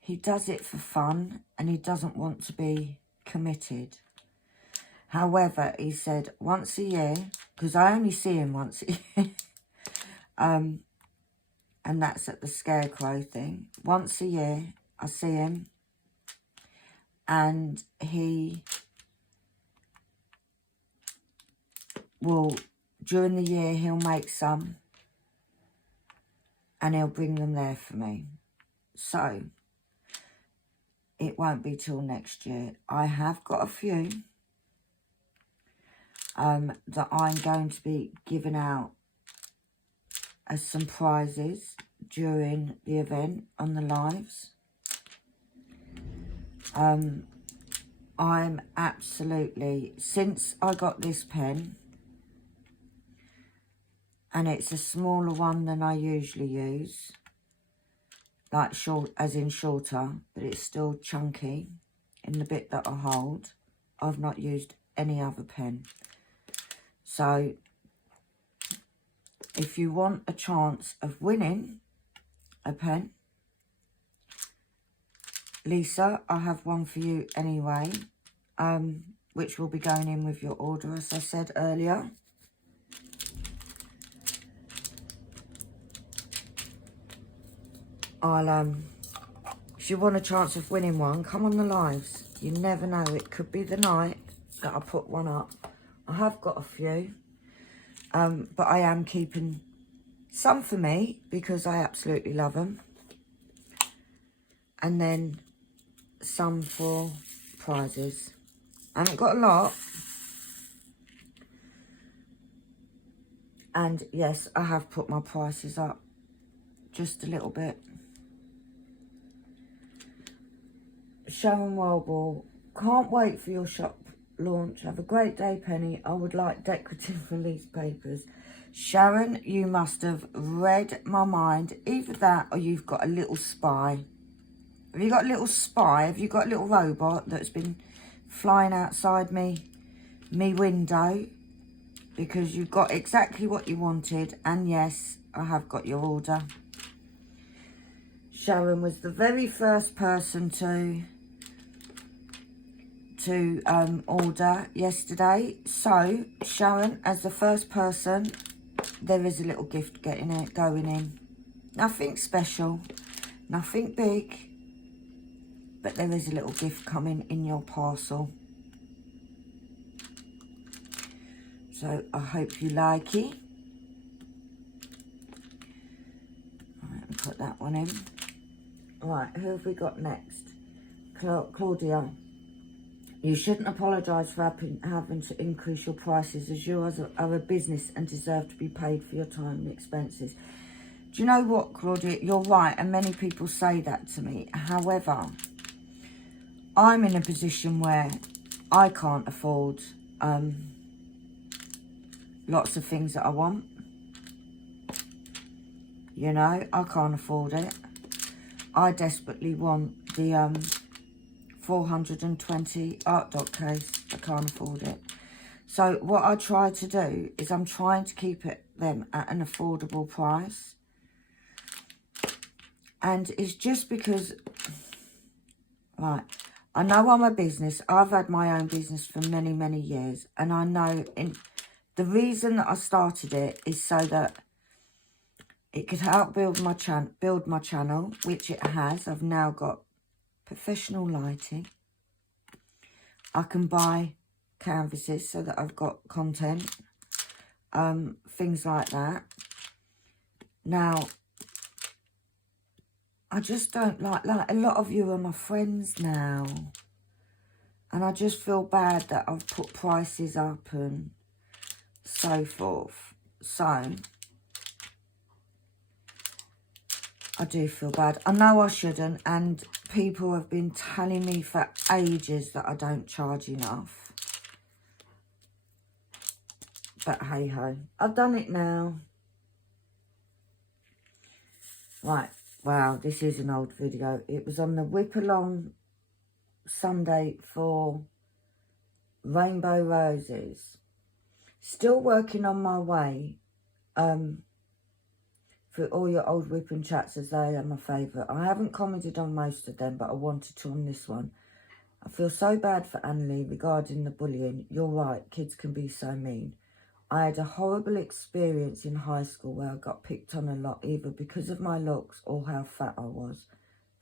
He does it for fun and he doesn't want to be committed. However, he said once a year, because I only see him once a year, and that's at the Scarecrow thing. Once a year, I see him, and he will, during the year, he'll make some, and he'll bring them there for me. So, it won't be till next year. I have got a few that I'm going to be giving out as some prizes during the event on the lives. I'm absolutely, since I got this pen, and it's a smaller one than I usually use, like short, as in shorter, but it's still chunky in the bit that I hold. I've not used any other pen. So, if you want a chance of winning a pen, Lisa, I have one for you anyway, which will be going in with your order, as I said earlier. If you want a chance of winning one, come on the lives. You never know, it could be the night that I put one up. I have got a few, but I am keeping some for me because I absolutely love them. And then some for prizes. I haven't got a lot. And yes, I have put my prices up just a little bit. Sharon Wellball, can't wait for your shop launch. Have a great day, Penny. I would like decorative release papers. Sharon, you must have read my mind. Either that or you've got a little spy. Have you got a little spy? Have you got a little robot that's been flying outside me window? Because you've got exactly what you wanted. And yes, I have got your order. Sharon was the very first person to order yesterday. So, Sharon, as the first person, there is a little gift going in. Nothing special, nothing big, but there is a little gift coming in your parcel. So, I hope you like it. Alright, I'll put that one in. Right, who have we got next? Claudia. You shouldn't apologise for having to increase your prices, as you are a business and deserve to be paid for your time and expenses. Do you know what, Claudia? You're right, and many people say that to me. However, I'm in a position where I can't afford lots of things that I want. You know, I can't afford it. I desperately want the 420 art dot case. I can't afford it. So what I try to do is I'm trying to keep them at an affordable price. And it's just because, right, I know I'm a business. I've had my own business for many, many years. And I know the reason that I started it is so that it could help build my channel, which it has. I've now got professional lighting. I can buy canvases so that I've got content. Things like that. Now, I just don't like a lot of you are my friends now. And I just feel bad that I've put prices up and so forth. So, I do feel bad. I know I shouldn't. And people have been telling me for ages that I don't charge enough. But hey ho. I've done it now. Right. Wow, this is an old video. It was on the WIP along Sunday for Rainbow Roses. Still working on my way for all your old WIP and chats, as they are my favourite. I haven't commented on most of them, but I wanted to on this one. I feel so bad for Annalie regarding the bullying. You're right, kids can be so mean. I had a horrible experience in high school where I got picked on a lot, either because of my looks or how fat I was.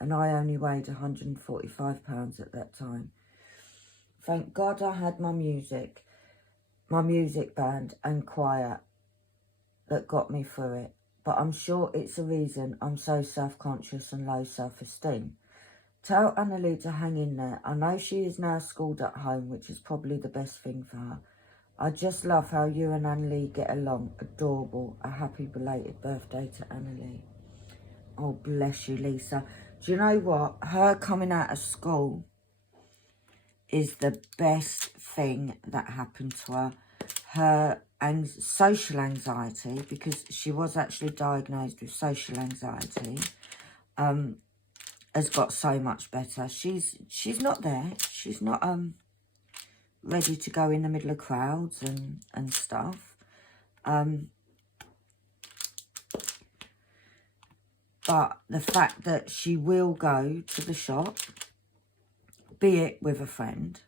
And I only weighed 145 pounds at that time. Thank God I had my music band and choir that got me through it. But I'm sure it's a reason I'm so self-conscious and low self-esteem. Tell Annalie to hang in there. I know she is now schooled at home, which is probably the best thing for her. I just love how you and Annalie get along. Adorable. A happy belated birthday to Annalie. Oh, bless you, Lisa. Do you know what? Her coming out of school is the best thing that happened to her. Her social anxiety, because she was actually diagnosed with social anxiety, has got so much better. She's not there. She's not ready to go in the middle of crowds and stuff. But the fact that she will go to the shop, be it with a friend.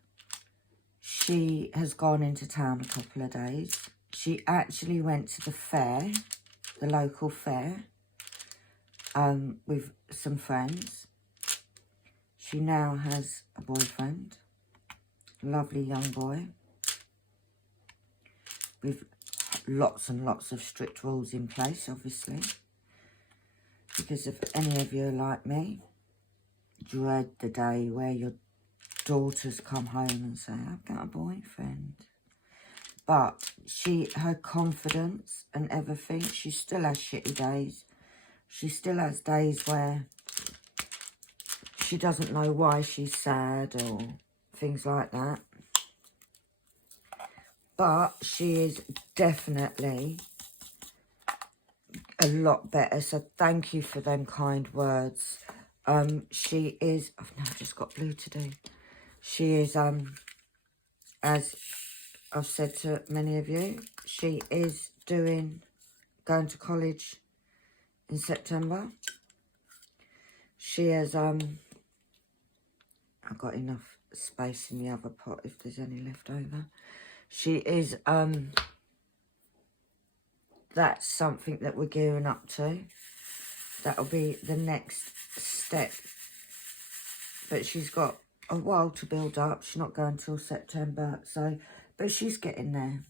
She has gone into town a couple of days. She actually went to the fair, the local fair, with some friends. She now has a boyfriend, a lovely young boy, with lots and lots of strict rules in place, obviously. Because if any of you are like me, dread the day where your daughters come home and say, I've got a boyfriend. But her confidence and everything, she still has shitty days. She still has days where she doesn't know why she's sad or things like that. But she is definitely a lot better. So thank you for them kind words. She is, I've now just got blue to do. She is, as I've said to many of you, she is going to college in September. She has, I've got enough space in the other pot if there's any left over. She is, that's something that we're gearing up to. That'll be the next step. But she's got a while to build up. She's not going till September. So, but she's getting there.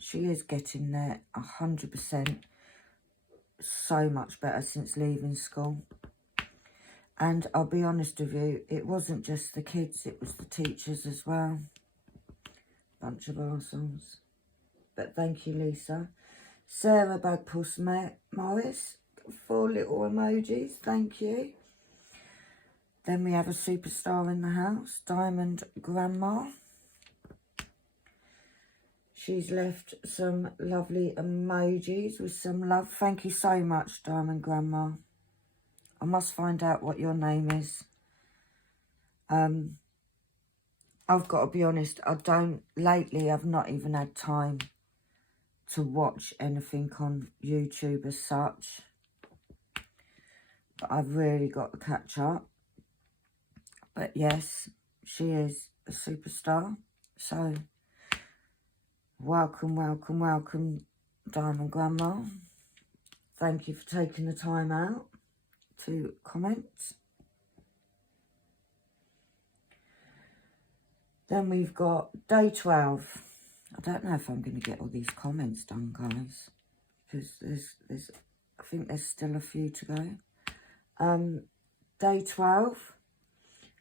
She is getting there 100%. So much better since leaving school. And I'll be honest with you, it wasn't just the kids, it was the teachers as well. Bunch of arseholes. But thank you, Lisa. Sarah Bagpuss Morris, 4 little emojis, thank you. Then we have a superstar in the house, Diamond Grandma. She's left some lovely emojis with some love. Thank you so much, Diamond Grandma. I must find out what your name is. I've got to be honest, lately I've not even had time to watch anything on YouTube as such. But I've really got to catch up. But yes, she is a superstar. So, welcome, welcome, welcome, Diamond Grandma. Thank you for taking the time out to comment. Then we've got day 12. I don't know if I'm going to get all these comments done, guys, because I think there's still a few to go. Day 12.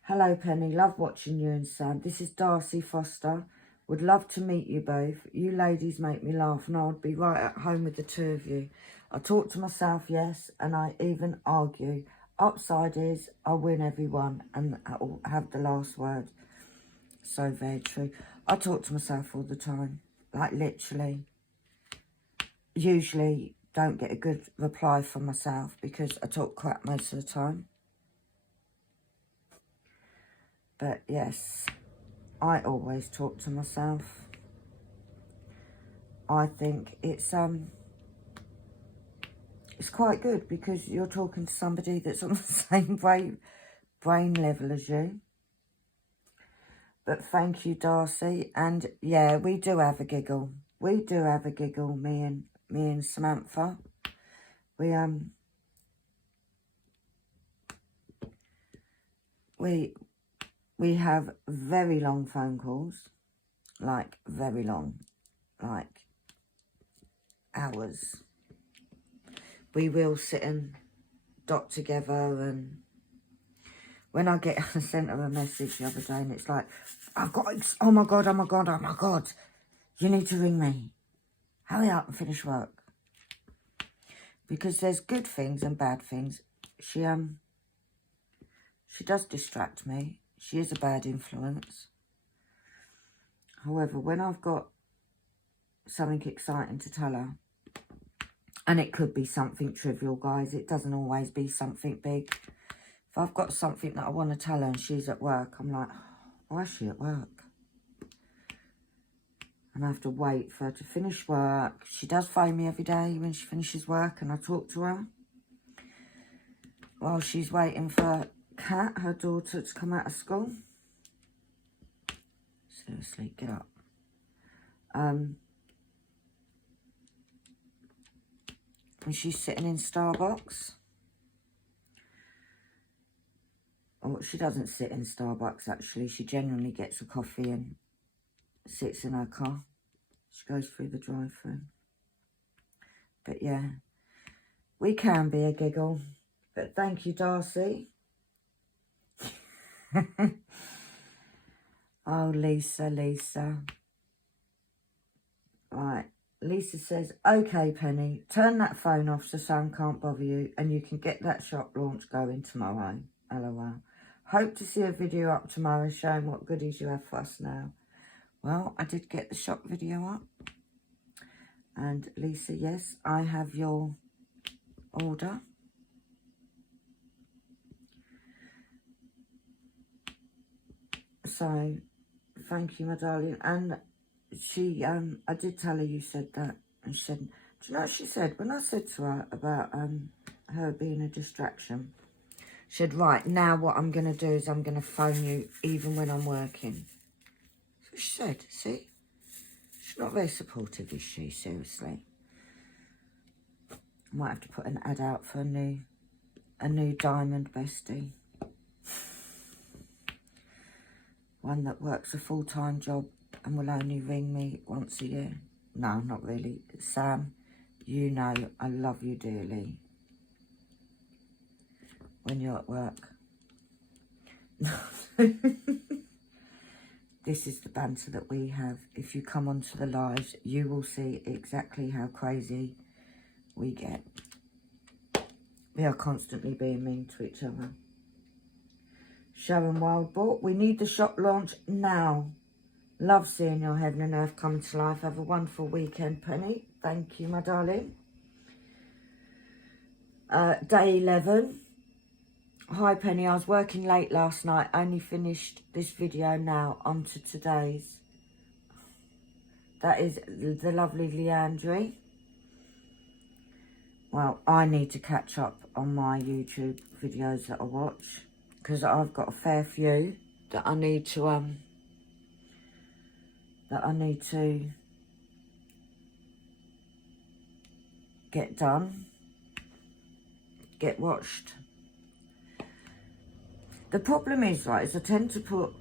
Hello, Penny. Love watching you and Sam. This is Darcy Foster. Would love to meet you both. You ladies make me laugh, and I would be right at home with the two of you. I talk to myself, yes, and I even argue. Upside is I win every one and I'll have the last word. So very true. I talk to myself all the time, like literally. Usually don't get a good reply from myself because I talk crap most of the time. But yes, I always talk to myself. I think it's quite good because you're talking to somebody that's on the same brain level as you. But thank you, Darcy. And yeah, we do have a giggle. We do have a giggle, me and Samantha. We have very long phone calls. Like very long. Like hours. We will sit and dot together, and when I sent her a message the other day and it's like, oh my God, you need to ring me. Hurry up and finish work. Because there's good things and bad things. She does distract me. She is a bad influence. However, when I've got something exciting to tell her, and it could be something trivial, guys. It doesn't always be something big. If I've got something that I want to tell her and she's at work, I'm like, why is she at work? And I have to wait for her to finish work. She does phone me every day when she finishes work and I talk to her. While she's waiting for Kat, her daughter, to come out of school. Seriously, get up. And she's sitting in Starbucks. Oh, she doesn't sit in Starbucks, actually. She genuinely gets a coffee and sits in her car. She goes through the drive-thru. But yeah, we can be a giggle. But thank you, Darcy. Oh, Lisa. Right. Lisa says, okay, Penny, turn that phone off so Sam can't bother you and you can get that shop launch going tomorrow. LOL. Hope to see a video up tomorrow showing what goodies you have for us now. Well, I did get the shop video up. And Lisa, yes, I have your order. So, thank you, my darling. And she, I did tell her you said that. And she said, do you know what she said? When I said to her about her being a distraction, she said, right, now what I'm going to do is I'm going to phone you even when I'm working. So she said, see? She's not very supportive, is she? Seriously. I might have to put an ad out for a new diamond bestie. One that works a full-time job and will only ring me once a year. No, not really. Sam, you know I love you dearly when you're at work. This is the banter that we have. If you come onto the lives, you will see exactly how crazy we get. We are constantly being mean to each other. Sharon Wildbought, we need the shop launch now. Love seeing your heaven and earth come to life. Have a wonderful weekend, Penny. Thank you, my darling. Day 11. Hi, Penny. I was working late last night. Only finished this video now. On to today's. That is the lovely Leandri. Well, I need to catch up on my YouTube videos that I watch, because I've got a fair few that I need to get done, get watched. The problem is, right, is I tend to put,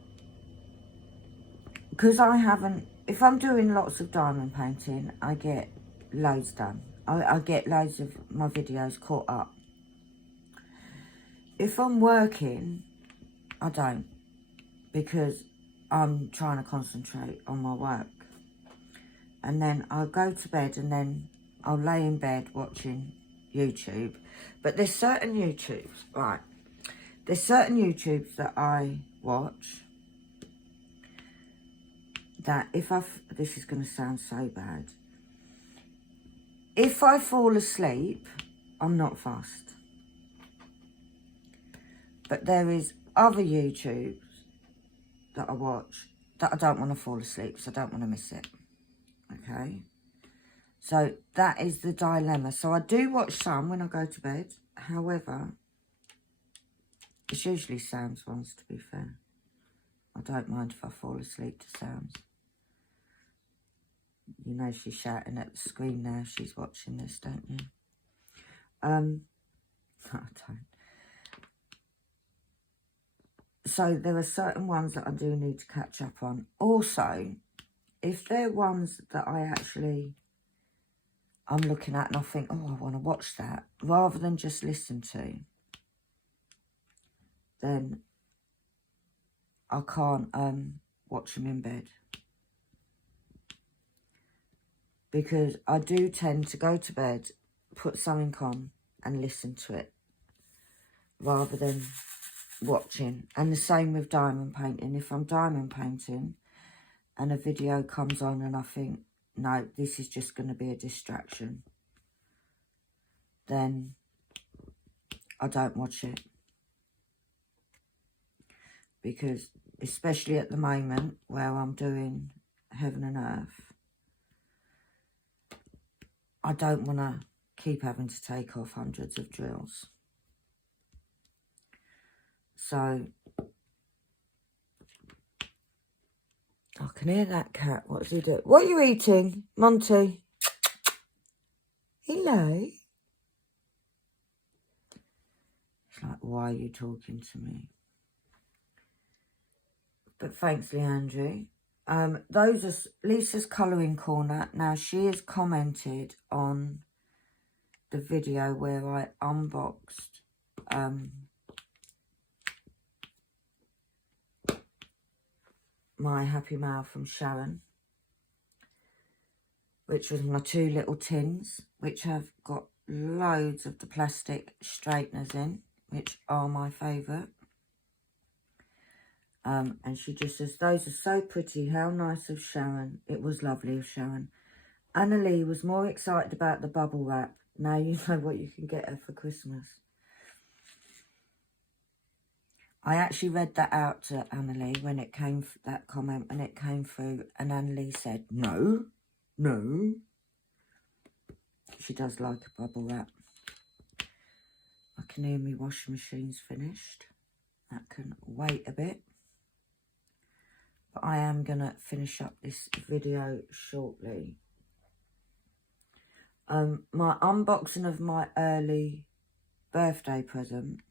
because I haven't, if I'm doing lots of diamond painting, I get loads done. I get loads of my videos caught up. If I'm working, I don't, because I'm trying to concentrate on my work. And then I'll go to bed, and then I'll lay in bed watching YouTube. But there's certain YouTubes, right, there's certain YouTubes that I watch that if this is going to sound so bad, if I fall asleep, I'm not fast. But there is other YouTubes that I watch that I don't want to fall asleep, so I don't want to miss it. Okay? So that is the dilemma. So I do watch some when I go to bed. However, it's usually sounds ones, to be fair. I don't mind if I fall asleep to sounds. You know she's shouting at the screen now. She's watching this, don't you? I don't. So there are certain ones that I do need to catch up on. Also, if they're ones that I'm looking at and I think, oh, I want to watch that, rather than just listen to, then I can't watch them in bed. Because I do tend to go to bed, put something on and listen to it, rather than watching. And the same with diamond painting. If I'm diamond painting and a video comes on and I think, no, this is just going to be a distraction, then I don't watch it. Because especially at the moment where I'm doing heaven and earth, I don't want to keep having to take off hundreds of drills. So I can hear that cat. What's he doing? What are you eating, Monty? Hello. It's like, why are you talking to me? But thanks, Leandri. Those are Lisa's colouring corner. Now, she has commented on the video where I unboxed my Happy Mail from Sharon, which was my 2 little tins, which have got loads of the plastic straighteners in, which are my favourite. And she just says, those are so pretty. How nice of Sharon. It was lovely of Sharon. Annalie was more excited about the bubble wrap. Now you know what you can get her for Christmas. I actually read that out to Annalie when it came, that comment, when it came through, and Annalie said, no, no. She does like a bubble wrap. I can hear my washing machine's finished. That can wait a bit. But I am going to finish up this video shortly. My unboxing of my early birthday present,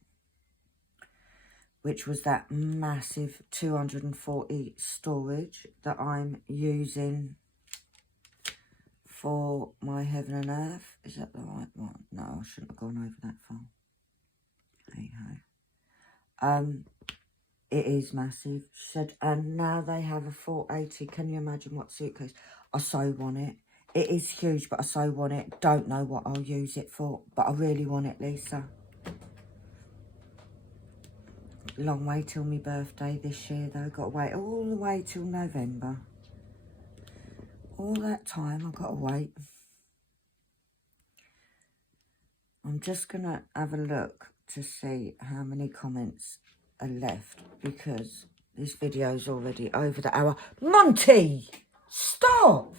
which was that massive 240 storage that I'm using for my heaven and earth. Is that the right one? No, I shouldn't have gone over that far. Hey ho. It is massive. She said, and now they have a 480. Can you imagine what suitcase? I so want it. It is huge, but I so want it. Don't know what I'll use it for, but I really want it, Lisa. Long way till my birthday this year, though. Got to wait all the way till November. all that time I've got to wait. I'm just going to have a look to see how many comments are left, because this video is already over the hour. Monty! Stop!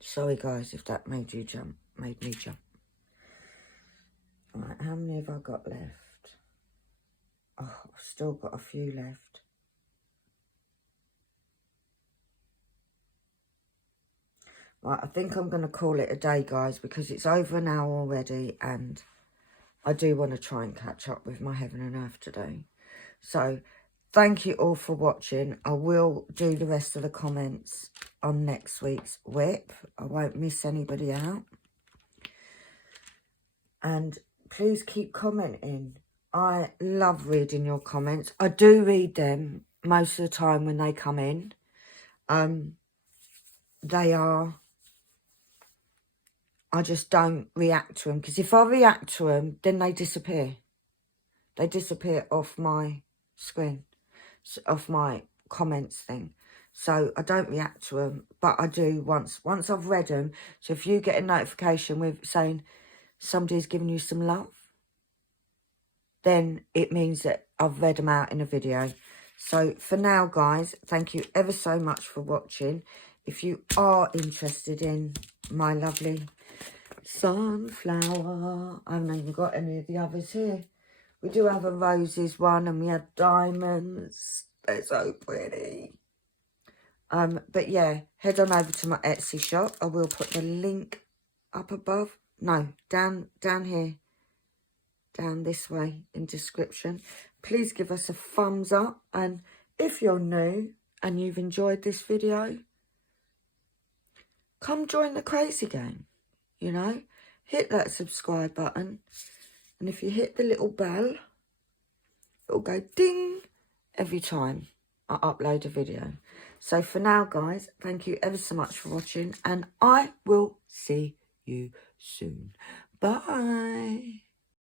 Sorry guys if that made you jump. Made me jump. Right, how many have I got left? Oh, I've still got a few left. Right, I think I'm going to call it a day, guys, because it's over an hour already, and I do want to try and catch up with my Heaven and Earth today. So, thank you all for watching. I will do the rest of the comments on next week's WIP. I won't miss anybody out. And please keep commenting. I love reading your comments. I do read them most of the time when they come in. I just don't react to them, because if I react to them, then they disappear. They disappear off my screen, off my comments thing. So I don't react to them, but I do once I've read them. So if you get a notification with saying somebody's giving you some love, then it means that I've read them out in a video. So for now, guys, thank you ever so much for watching. If you are interested in my lovely sunflower, I haven't even got any of the others here. We do have a roses one, and we have diamonds. They're so pretty. But yeah, head on over to my Etsy shop. I will put the link up above. No, down here. Down this way in description. Please give us a thumbs up, and if you're new and you've enjoyed this video, come join the crazy game. You know, hit that subscribe button, and if you hit the little bell, it'll go ding every time I upload a video. So for now, guys, thank you ever so much for watching, and I will see you soon. Bye.